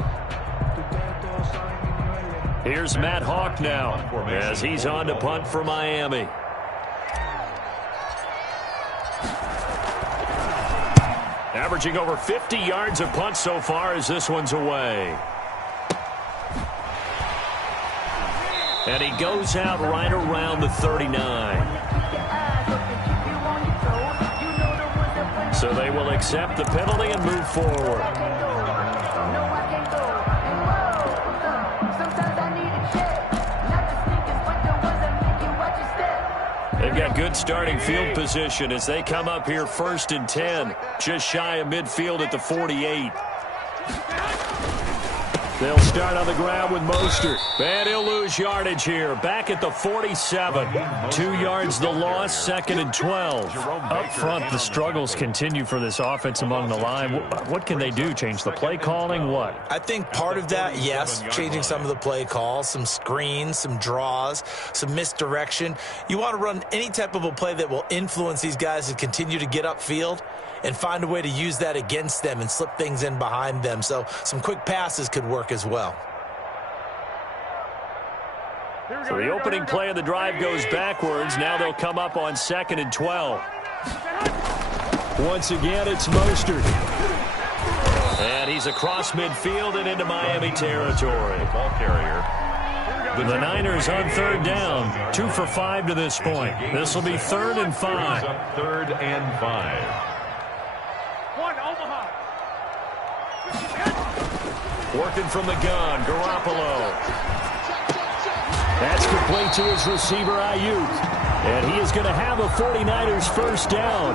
Here's Matt Hawk now as he's on to punt for Miami. Averaging over 50 yards of punt so far as this one's away. And he goes out right around the 39. So they will accept the penalty and move forward. They've got good starting field position as they come up here 1st and 10, just shy of midfield at the 48. They'll start on the ground with Mostert. And he'll lose yardage here. Back at the 47. 2 yards the loss, 2nd and 12. Up front, the struggles continue for this offense among the line. What can they do? Change the play calling? What? I think part of that, yes, changing some of the play calls, some screens, some draws, some misdirection. You want to run any type of a play that will influence these guys to continue to get upfield and find a way to use that against them and slip things in behind them. So some quick passes could work as well. So the opening play of the drive goes backwards. Now they'll come up on 2nd and 12. Once again, it's Mostert. And he's across midfield and into Miami territory. Ball carrier. The Niners on third down. 2 for 5 to this point. This will be 3rd and 5. 3rd and 5. Working from the gun, Garoppolo. That's complete to his receiver, Ayuk. And he is going to have a 49ers first down.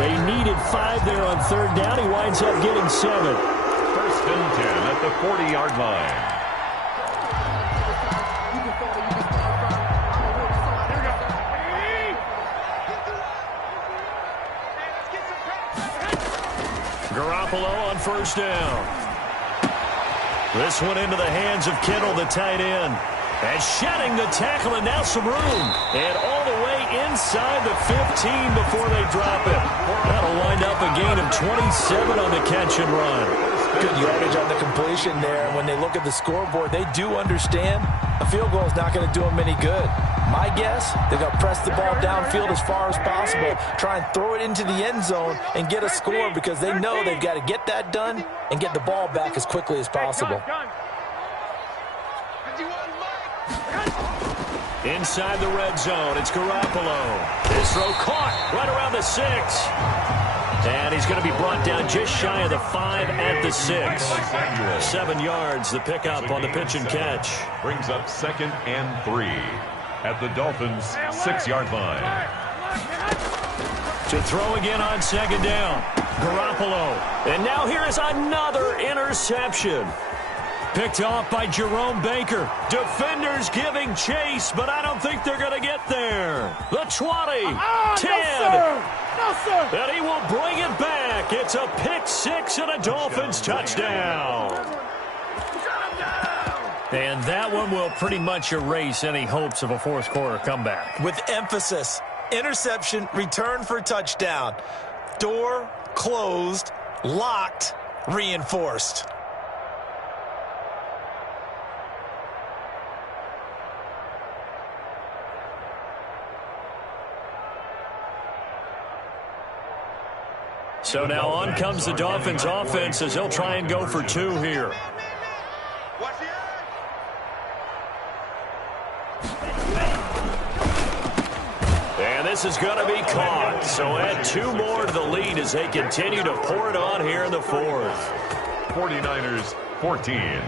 They needed 5 there on third down. He winds up getting 7. 1st and 10 at the 40-yard line. Garoppolo on first down. This one into the hands of Kittle, the tight end. And shedding the tackle, and now some room. And all the way inside the 15 before they drop it. That'll wind up a gain of 27 on the catch and run. Good yardage on the completion there. When they look at the scoreboard, they do understand a field goal is not going to do them any good. My guess, they're going to press the ball downfield as far as possible, try and throw it into the end zone and get a score because they know they've got to get that done and get the ball back as quickly as possible. Inside the red zone, it's Garoppolo. His throw caught right around the 6. And he's going to be brought down just shy of the 5 at the 6. 7 yards, the pickup on the pitch and catch. Brings up 2nd and 3 at the Dolphins' 6-yard line. To throw again on 2nd down. Garoppolo. And now here is another interception. Picked off by Jerome Baker. Defenders giving chase, but I don't think they're going to get there. The 20, 10. No, sir. No, sir. And he will bring it back. It's a pick 6 and a Dolphins touchdown. And that one will pretty much erase any hopes of a fourth quarter comeback. With emphasis, interception, return for touchdown. Door closed, locked, reinforced. So now on comes the Dolphins offense as they'll try and go for 2 here. And this is going to be caught. So add 2 more to the lead as they continue to pour it on here in the 4th. 49ers 14.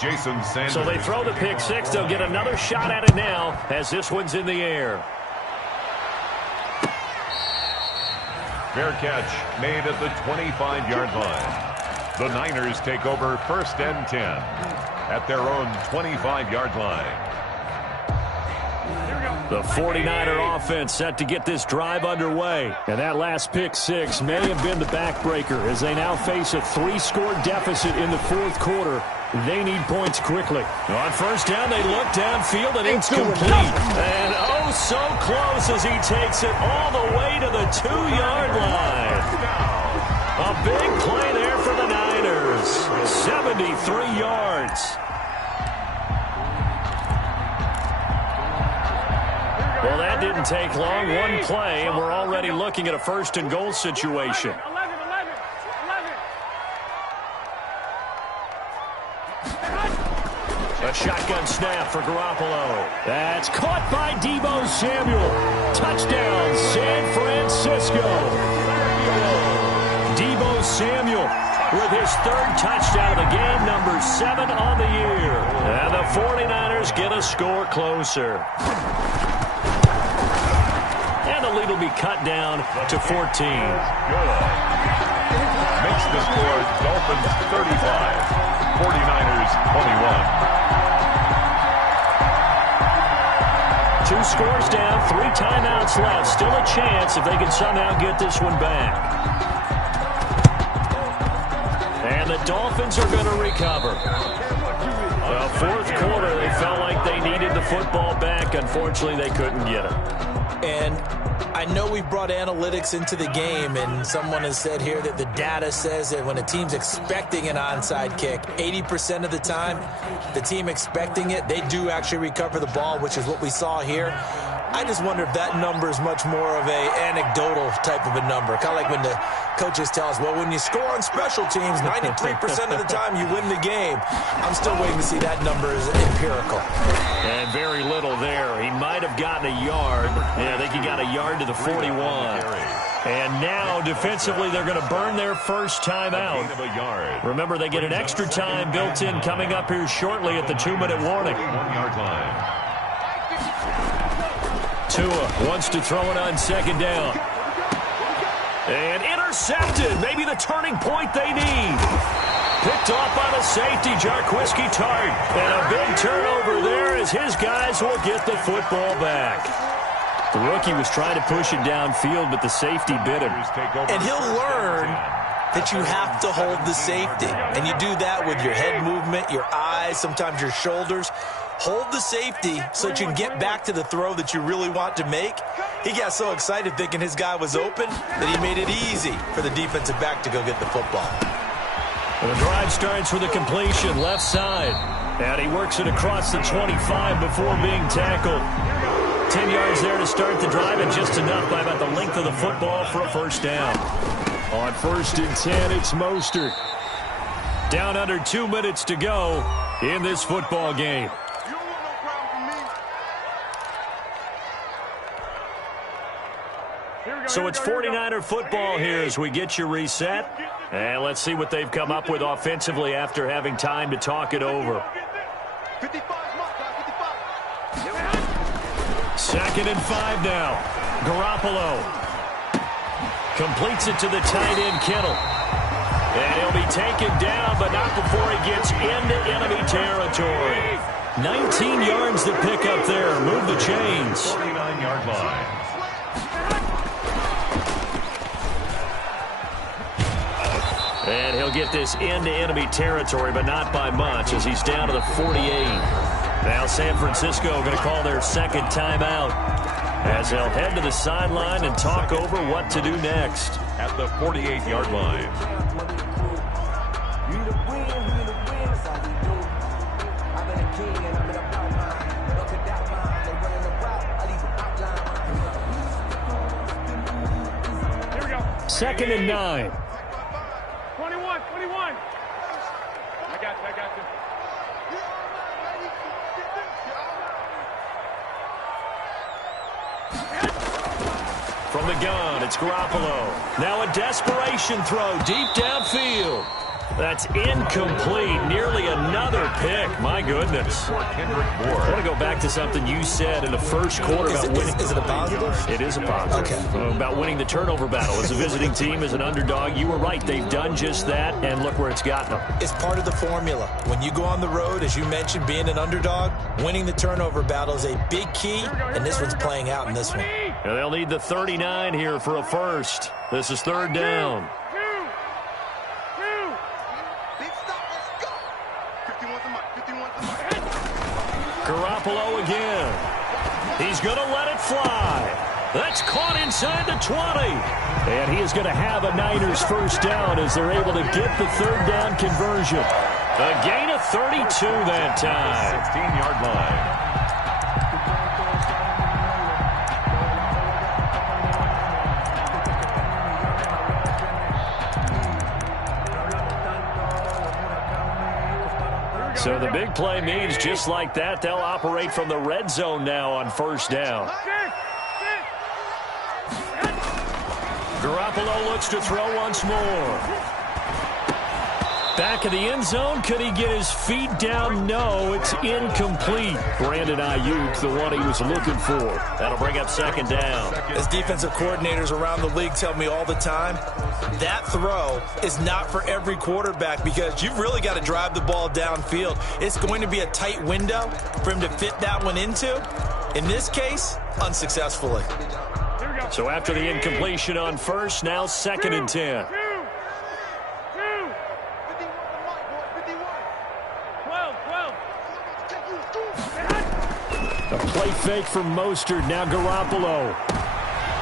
Jason Sanders. So they throw the pick 6. They'll get another shot at it now as this one's in the air. Fair catch made at the 25-yard line. The Niners take over 1st and 10 at their own 25-yard line. The 49er offense set to get this drive underway. And that last pick six may have been the backbreaker as they now face a 3-score deficit in the 4th quarter. They need points quickly. On 1st down, they look downfield and it's complete. And oh, so close as he takes it all the way to the 2-yard line. A big play there for the Niners. 73 yards. Well, that didn't take long. One play, and we're already looking at a 1st and goal situation. A shotgun snap for Garoppolo. That's caught by Deebo Samuel. Touchdown, San Francisco. Deebo Samuel with his 3rd touchdown of the game, number 7 on the year. And the 49ers get a score closer. And the lead will be cut down to 14. Makes the score Dolphins 35, 49ers 21. 2 scores down, 3 timeouts left. Still a chance if they can somehow get this one back. And the Dolphins are going to recover. Well, 4th quarter, they felt like they needed the football back. Unfortunately, they couldn't get it. And I know we brought analytics into the game, and someone has said here that the data says that when a team's expecting an onside kick, 80% of the time, the team expecting it, they do actually recover the ball, which is what we saw here. I just wonder if that number is much more of a anecdotal type of a number. Kind of like when the coaches tell us, well, when you score on special teams, 93% of the time you win the game. I'm still waiting to see that number is empirical. And very little there. He might have gotten a yard. Yeah, I think he got a yard to the 41. And now, defensively, they're going to burn their 1st time out. Remember, they get an extra time built in coming up here shortly at the 2-minute warning. 1-yard line. Tua wants to throw it on 2nd down. And intercepted. Maybe the turning point they need. Picked off by the safety, Jarquiski Tart. And a big turnover there as his guys will get the football back. The rookie was trying to push it downfield, but the safety bit him. And he'll learn that you have to hold the safety. And you do that with your head movement, your eyes, sometimes your shoulders. Hold the safety so that you can get back to the throw that you really want to make. He got so excited thinking his guy was open that he made it easy for the defensive back to go get the football. Well, the drive starts with a completion left side. And he works it across the 25 before being tackled. 10 yards there to start the drive, and just enough by about the length of the football for a 1st down. On 1st and 10, it's Mostert. Down under 2 minutes to go in this football game. So it's 49er football here as we get you reset. And let's see what they've come up with offensively after having time to talk it over. 2nd and 5 now. Garoppolo completes it to the tight end, Kittle. And he'll be taken down, but not before he gets into enemy territory. 19 yards to pick up there. Move the chains. 49-yard line. And he'll get this into enemy territory, but not by much as he's down to the 48. Now San Francisco going to call their 2nd timeout as they'll head to the sideline and talk over what to do next. At the 48-yard line. Here we go. 2nd and 9. 21. I got you. From the gun, it's Garoppolo. Now a desperation throw deep downfield. That's incomplete. Nearly another pick. My goodness. I want to go back to something you said in the first quarter about winning. Is it a positive? It is a positive. Okay. About winning the turnover battle. As a visiting team, as an underdog, you were right. They've done just that, and look where it's gotten them. It's part of the formula. When you go on the road, as you mentioned, being an underdog, winning the turnover battle is a big key, and this one's playing out in this one. And they'll need the 39 here for a first. This is third down. Garoppolo again. He's going to let it fly. That's caught inside the 20. And he is going to have a Niners first down as they're able to get the third down conversion. A gain of 32 that time. 16-yard line. So the big play means just like that, they'll operate from the red zone now on first down. Garoppolo looks to throw once more. Back of the end zone. Could he get his feet down? No, it's incomplete. Brandon Ayuk, the one he was looking for. That'll bring up second down. As defensive coordinators around the league tell me all the time, that throw is not for every quarterback because you've really got to drive the ball downfield. It's going to be a tight window for him to fit that one into. In this case, unsuccessfully. So after the incompletion on first, now second and 10. A play fake from Mostert, now Garoppolo.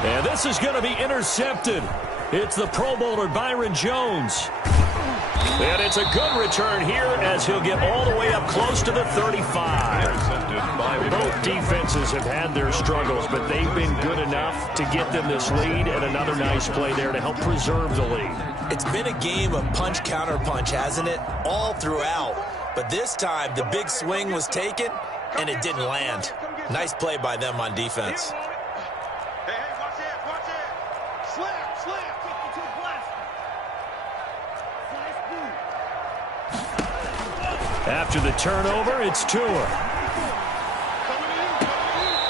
And this is going to be intercepted. It's the Pro Bowler Byron Jones. And it's a good return here as he'll get all the way up close to the 35. Both defenses have had their struggles, but they've been good enough to get them this lead, and another nice play there to help preserve the lead. It's been a game of punch-counter-punch, hasn't it? All throughout. But this time, the big swing was taken, and it didn't land. Nice play by them on defense. Hey, watch it, watch it. Slam. Take it to the blast. After the turnover, it's Tua.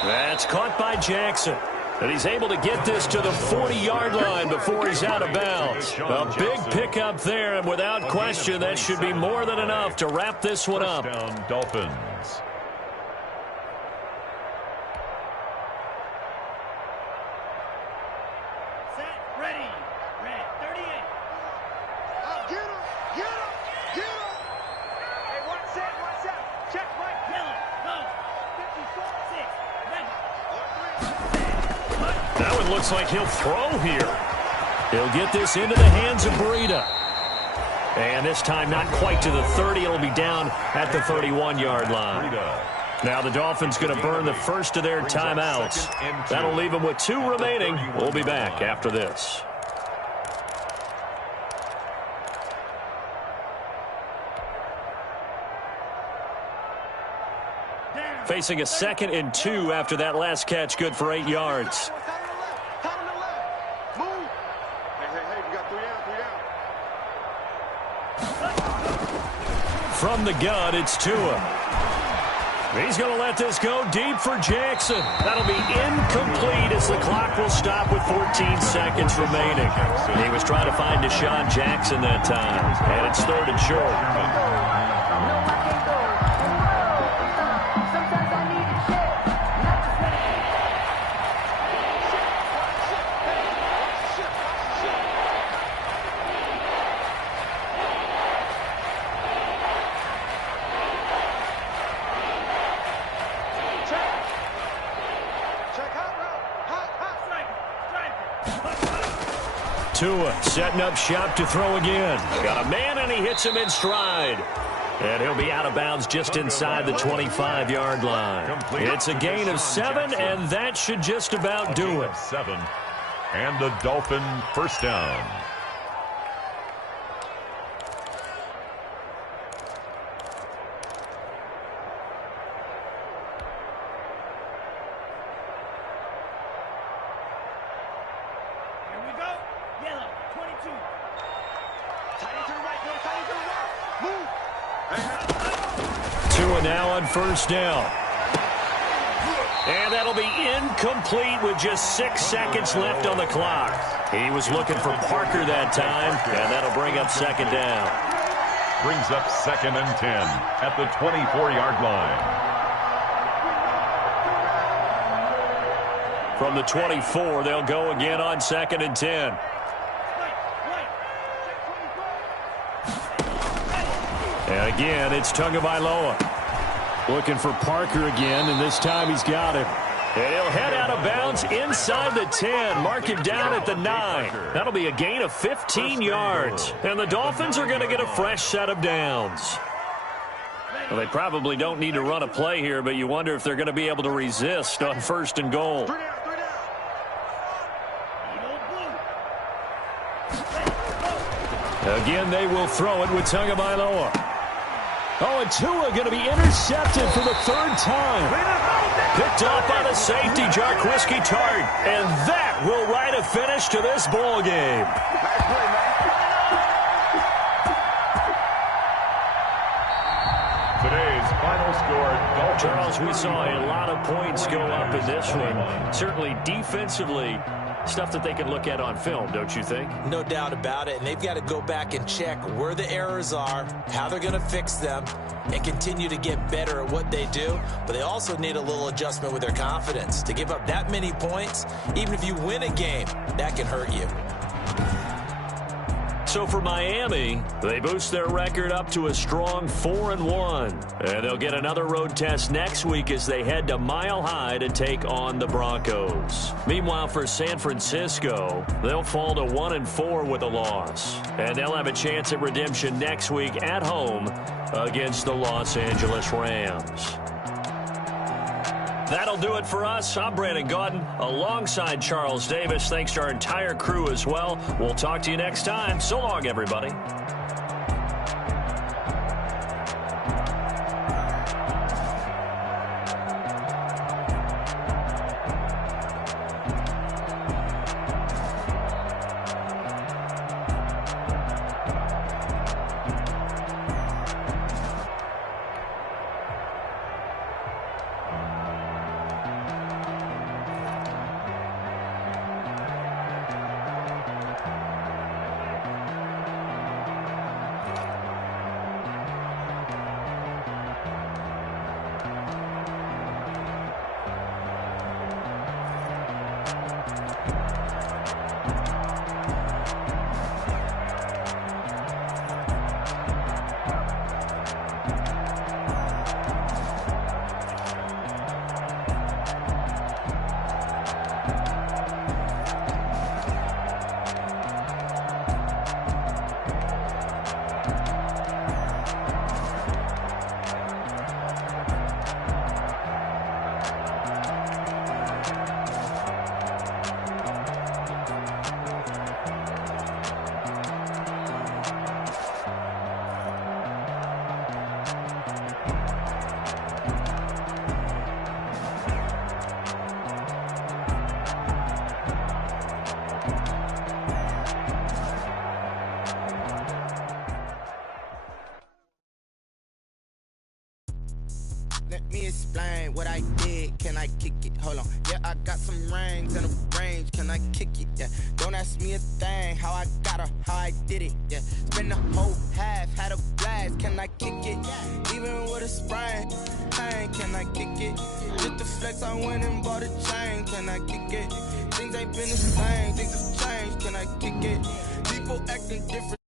That's caught by Jackson. And he's able to get this to the 40-yard line before he's out of bounds. A big pickup there, and without question, that should be more than enough to wrap this one up. First down, Dolphins. Looks like he'll throw here. He'll get this into the hands of Breida. And this time not quite to the 30. It'll be down at the 31-yard line. Now the Dolphins going to burn the first of their timeouts. That'll leave them with 2 remaining. We'll be back after this. Facing a 2nd and 2 after that last catch, good for 8 yards. From the gun, it's Tua. He's going to let this go deep for Jackson. That'll be incomplete as the clock will stop with 14 seconds remaining. He was trying to find Deshaun Jackson that time, and it's 3rd and short. Tua setting up shop to throw again. Got a man, and he hits him in stride. And he'll be out of bounds just inside the 25-yard line. It's a gain of 7, and that should just about do it. 7. And the Dolphin first down. Tight end to the right, go, tight end to the on first down. And that'll be incomplete with just 6 seconds left on the clock. He was looking for Parker that time, and that'll bring up second down. Brings up 2nd and 10 at the 24-yard line. From the 24, they'll go again on 2nd and 10. And again, it's Tagovailoa. Looking for Parker again, and this time he's got him. And he'll head out of bounds inside the 10. Mark him down at the 9. That'll be a gain of 15 yards. And the Dolphins are going to get a fresh set of downs. Well, they probably don't need to run a play here, but you wonder if they're going to be able to resist on 1st and goal. Again, they will throw it with Tagovailoa. Oh, and Tua going to be intercepted for the 3rd time. Picked off by the safety, Jarquiski Tart. And that will write a finish to this ball game. Today's final score, Dolphins. Charles, we saw a lot of points go up in this one. Certainly defensively, stuff that they can look at on film, don't you think? No doubt about it. And they've got to go back and check where the errors are, how they're going to fix them, and continue to get better at what they do. But they also need a little adjustment with their confidence. To give up that many points, even if you win a game, that can hurt you. So for Miami, they boost their record up to a strong 4-1. And they'll get another road test next week as they head to Mile High to take on the Broncos. Meanwhile, for San Francisco, they'll fall to 1-4 with a loss. And they'll have a chance at redemption next week at home against the Los Angeles Rams. That'll do it for us. I'm Brandon Gaudin alongside Charles Davis. Thanks to our entire crew as well. We'll talk to you next time. So long, everybody. Let me explain what I did. Can I kick it? Hold on. Yeah, I got some rings and a range. Can I kick it? Yeah. Don't ask me a thing. How I got her, how I did it. Yeah. Spend the whole half, had a blast. Can I kick it? Even with a sprain. Hey, can I kick it? Just the flex, I went and bought a chain. Can I kick it? Things ain't been the same. Things have changed. Can I kick it? People acting different.